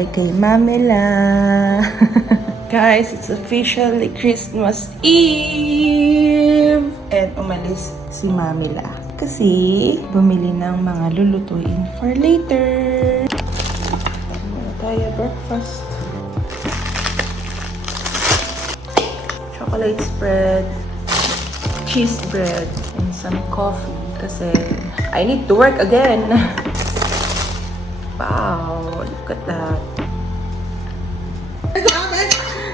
bahay kay Mamela. Guys, it's officially Christmas Eve! And umalis si Mamela kasi bumili ng mga lulutuin for later. Muna tayo breakfast. Chocolate spread, cheese bread, and some coffee kasi I need to work again. Wow, look at that.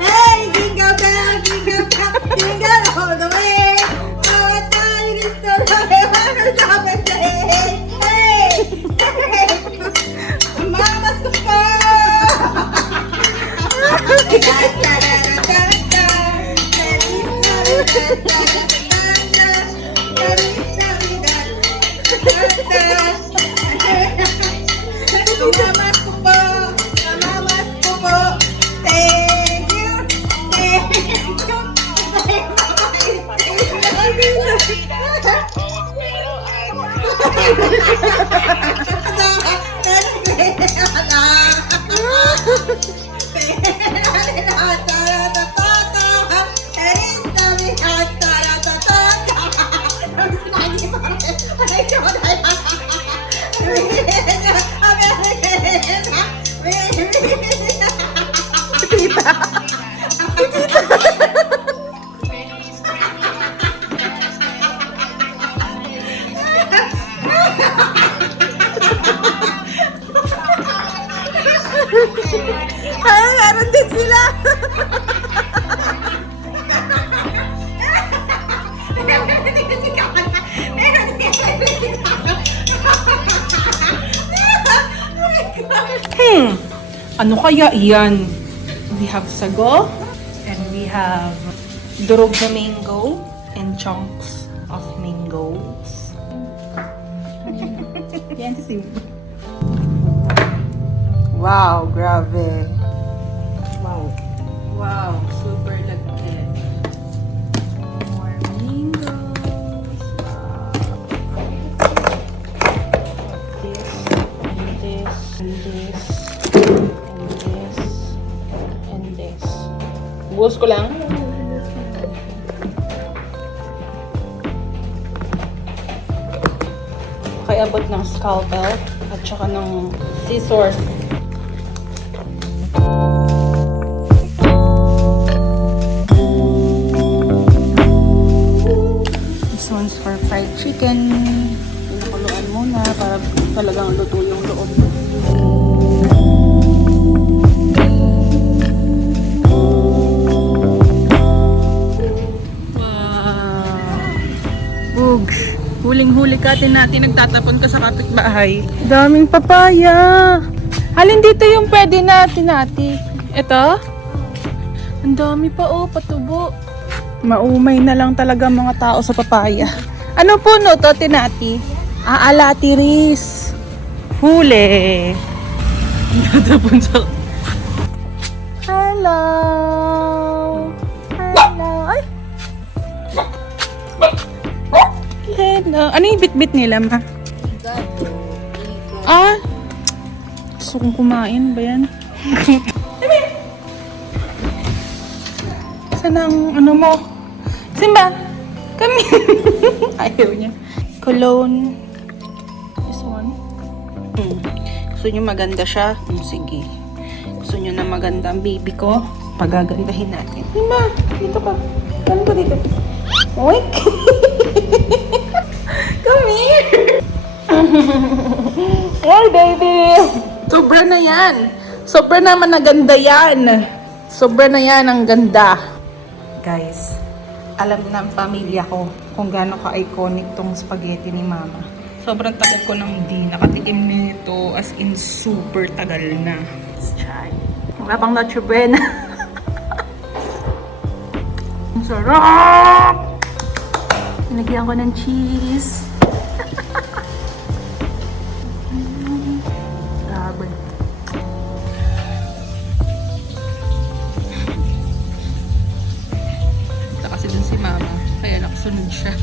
Hey, jingle bell, jingle bell, jingle all the way. Our time is to the hey, Mama's ko po. Mamas ko po, mamas ko po. Thank you, thank you, Ay, meron din sila! Ano kaya iyan? We have sago, and we have durog na mango, and chunks of mangoes. Yan si Wow, grabe. Wow. Wow, super lagkit. More mangoes. Wow. This, and this, and this, and this, and this. Buhos ko lang. Kaya abot ng scalpel at saka ng scissors. This one's for fried chicken. Pinakuluan muna para talagang luto yung loob. Wow! Bugs! Huling-huli katin natin, nagtatapon ka sa kapitbahay. Daming papaya! Halin dito yung pwede natin. Ito? Ang dami pa patubo. Maumay na lang talaga mga tao sa papaya. Ano puno to, Tinati? Alatiris. Huli. Tatapon sa... Hello! Hello! Ay! Hello! Ano yung bit-bit nila, ma? Ah! Gusto kong kumain ba yan? Saan ang ano mo? Simba! Kami! Ayaw niya. Cologne. This one. Gusto niyo maganda siya? Sige. Gusto niyo na maganda ang baby ko? Pagagandahin natin. Simba! Dito ka. Saan ka dito? Oink! Come here! Hi, baby! Sobra na yan. Sobra naman na ganda yan. Sobra na yan ang ganda. Guys, alam na ang pamilya ko kung gaano ka-iconic tong spaghetti ni Mama. Sobrang tagal ko nang di nakatikim nito. As in, super tagal na. Let's try. Wala pang Noche Buena. Ang sarap! Nilagyan ko ng cheese. Grabe. Ito kasi dun si Mama, kaya nakasunod siya.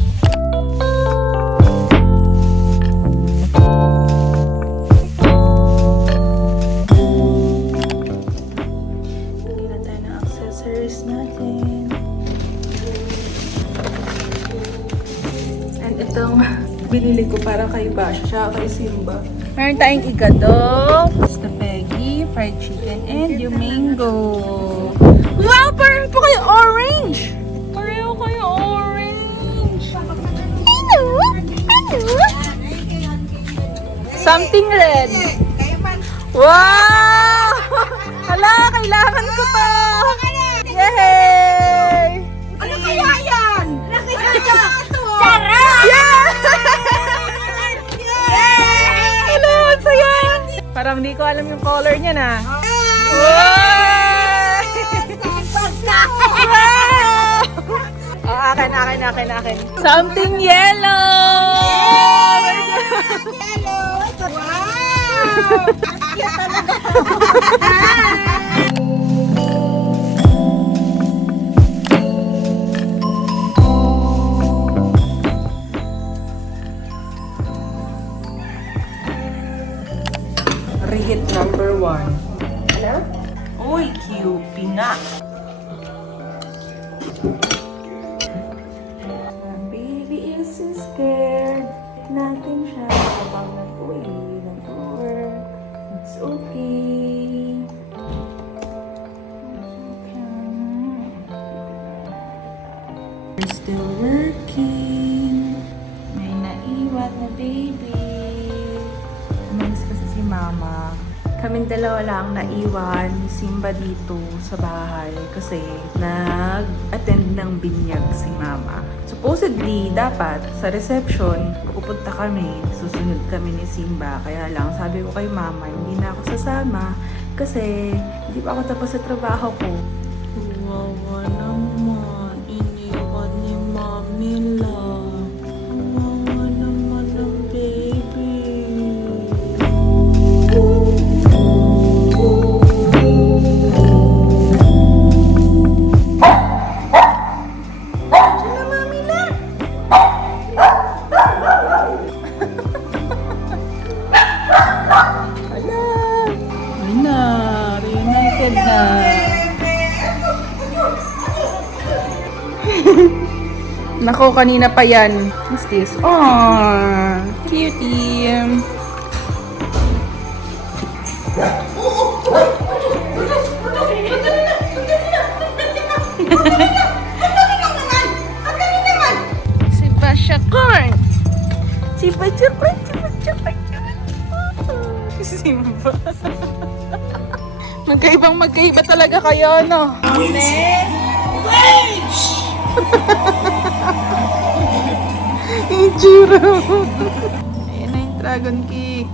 natin. And itong binili ko para kay Basha, kay Simba. Meron tayong igadong, Mr. Peggy, fried chicken, and yung mango. Wow! Pareho po kayo orange! Pareho kayo orange! Something red. Wow! Hala, kailangan ko to! Yay! Ano kaya yan? Nakikita ito! Yeah! Hello, ang saya! Parang hindi ko alam yung color niya na. Wow! Oh, akin. Something yellow! Hello! Wow! Cute talaga. Reheat number 1. Ano? Uy, cute na. My baby is scared. Natin siya habang nag-uwi ng work. It's okay. We're still working. May naiwan na baby. Umalis kasi si mama. Kaming dalawa lang naiwan ni Simba dito sa bahay kasi nag-attend ng binyag si mama. Supposedly, dapat sa reception, pupunta kami, susunod kami ni Simba. Kaya lang, sabi ko kay mama, hindi na ako sasama kasi hindi pa ako tapos sa trabaho ko. Wawa naman, iniwan ni Mami lang. Wawa naman ang baby. Reunited na. Nako, kanina pa yan. What's this? Aww, cutie. Si Basha Corn. Si Basha Corn. Simba. Magkaiba talaga kayo, no? Ichiro. Ayan na yung dragon cake.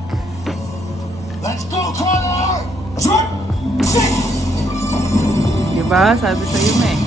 Let's go, Connor! Diba? Sabi sa'yo, eh.